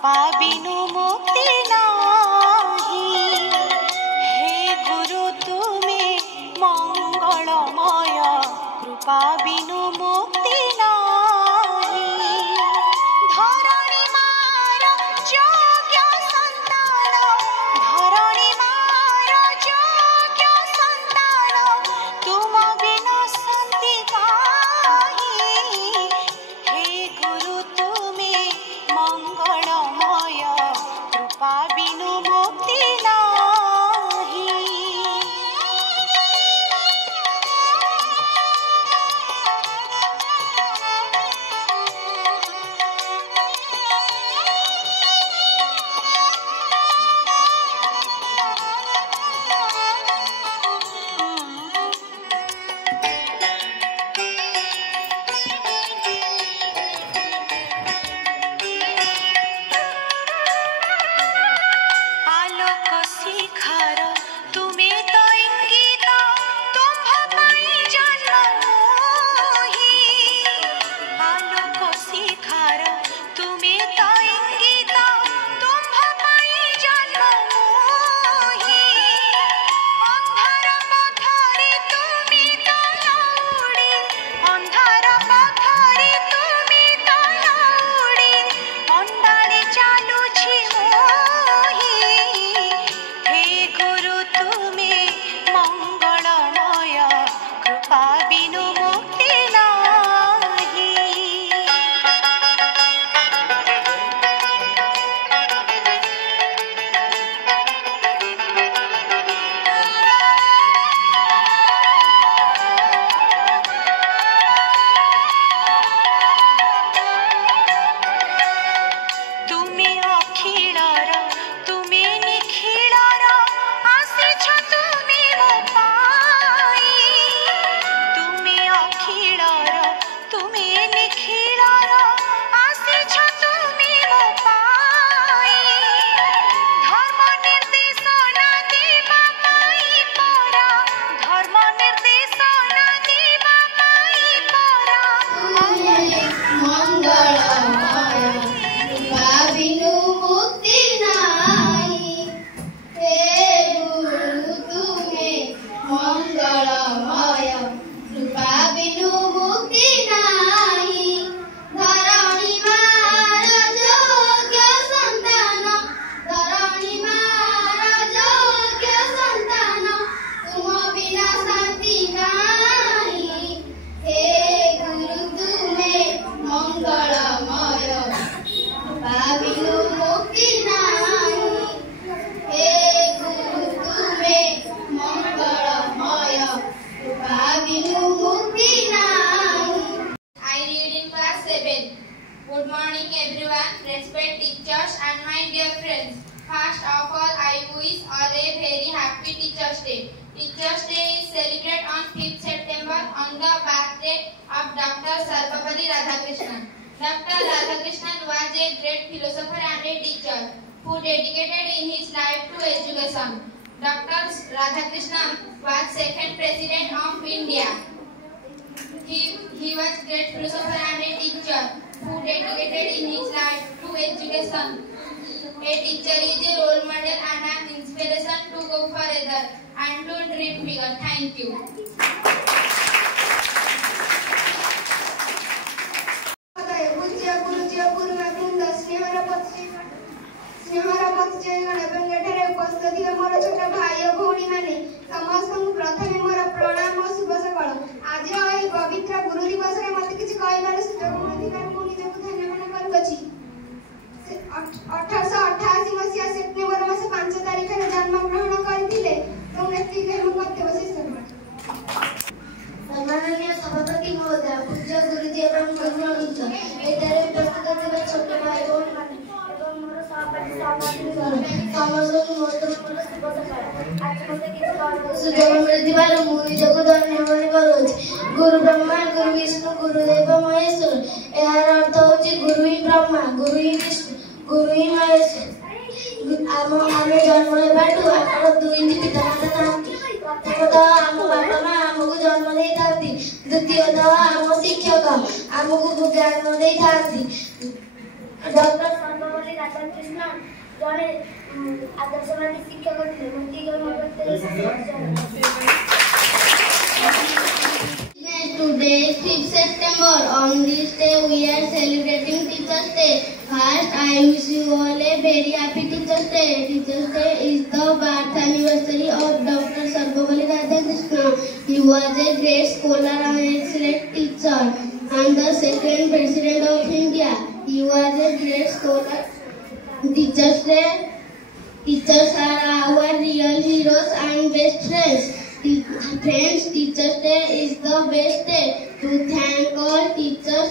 कृपा बिनु मुक्ति नाही। हे गुरु तुमे मंगलमय कृपा बिनु मुक्ति नाही। धरणी मार योग्य संतान, धरणी मार योग्य संतान तुम बिनु शांति काहि। हे गुरु तुमे मंगलमय कृपा बिनु मुक्ति नाही। आलोक शिखर तुमे तो इंगित तुम्भ पाई जन्म मोहि। आलोक शिखर तुमे तो इंगित तुम्भ पाई जन्म मोहि। अंधार पथरे तुमे तो दौड़ी, अंधार पथरे तुमे तो दौड़ी अंडाळे चालुछि मोहि। हे गुरु तुमे मंगलमय कृपा बिनु मुक्ति नाही। तुमे अखिलर तुमे निखिलर आसिछ तुमे मो पाई। तुमे अखिलर तुमे निखिलर आसिछ तुमे मो पाई। धर्म निर्देशन देवा पाई परा, धर्म निर्देशन देवा पाई परा। मंगलमय कृपा बिनु मुक्ति नाही। हे गुरु तुमे मंगलमय कृपा बिनु मुक्ति नाही। धरणी मार योग्य संतान, धरणी मार योग्य संतान तुम बिना शांति नाही। हे गुरु तुमे मंगलमय कृपा बिनु मुक्ति नाही। हे गुरु तुमे मंगलमय कृपा बिनु मुक्ति नाही। I read in class 7. Good morning everyone, respect teachers and my dear friends. First of all, I wish all a very happy Teachers Day. Teachers Day is celebrated on 5th September on the birthday of Dr. Sarvapalli Radhakrishnan. Dr. Radhakrishnan was a great philosopher and a teacher who dedicated in his life to education. Dr. Radhakrishnan was second president of India. He was great philosopher and a teacher who dedicated in his life to education. A teacher is a role model and an inspiration to go further and to dream bigger. Thank you. पूज्य गुरुजी गुरुमावृंद स्नेहर पतिजन एवं एठारे उपस्थित मोर छोट भाई और भौणी माने समस्त प्रथम मोर प्रणाम और शुभ सकाळ। आज एई पवित्र गुरु दिवस रे मते किछि कहबार सुजोग मिलिबार मु निजकु धन्यवाद करूछि। 1888 मसिया सेप्टेम्बर मास 5 तारिख रे जन्म ग्रहण करथिले। तो एतिके हम कते बसे सम्माननीय सभापति महोदय, पूज्य गुरुजी एवं गुरुवृंद, एठारे उपस्थित ଥିବା छोट भाई भौणी माने एवं मोर सहपाठी समस्त मोर शुभ सकाळ। आज मते किछि कहबार सुजोग मिलिबार मु निजकु धन्यवाद करूछि। गुरु ब्रह्मा गुरु विष्णु गुरुदेव महेश्वर, यार अर्थ होछि गुरु ही ब्रह्मा गुरु ही विष्णु गुरु ही महेश्वर। आमे जन्म हेबाठू आमर दुईटी पितामाता थांती। प्रथमतः आम बापा माँ आमको जन्म दे थांती, द्वितीयतः आम शिक्षक आमको ज्ञान दे थांती। डॉक्टर सर्वपल्ली राधाकृष्ण जड़े आदर्शवादी शिक्षक Today is 5th September. On this day we are celebrating Teachers Day. First, I wish you all a very happy Teachers Day. Teachers Day is the birth anniversary of Dr. Sarvapalli Radhakrishnan. He was a great scholar and excellent teacher and the second President of India. He was a great scholar. Teachers are our real heroes and best friends. Friends, Teachers Day is the best day to thank all teachers.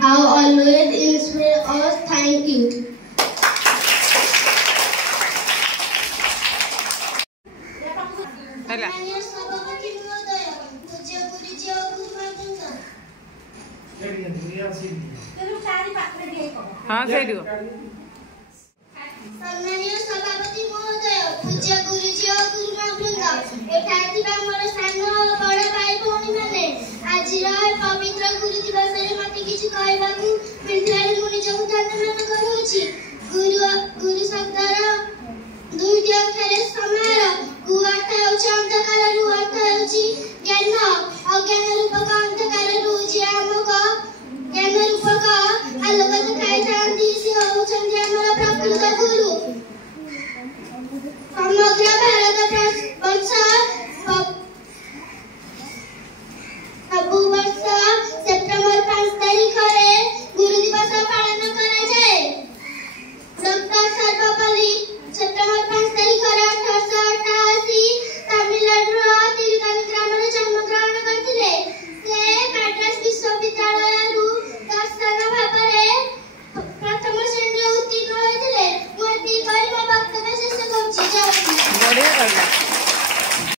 Have always inspired us. Thank you. हाँ सही सम्मानीय सभापति महोदय पूज्य गुरुजी और गुरुमा वृंद एठारे थिबा मोर सानो और बड़ भाई भौणी माने आज पवित्र गुरु दिवस रे मते किछि कहबाकू मिथिलारे मु निजकु धन्यवाद करूछि। गुरु शब्दर दुईटी अक्षर समान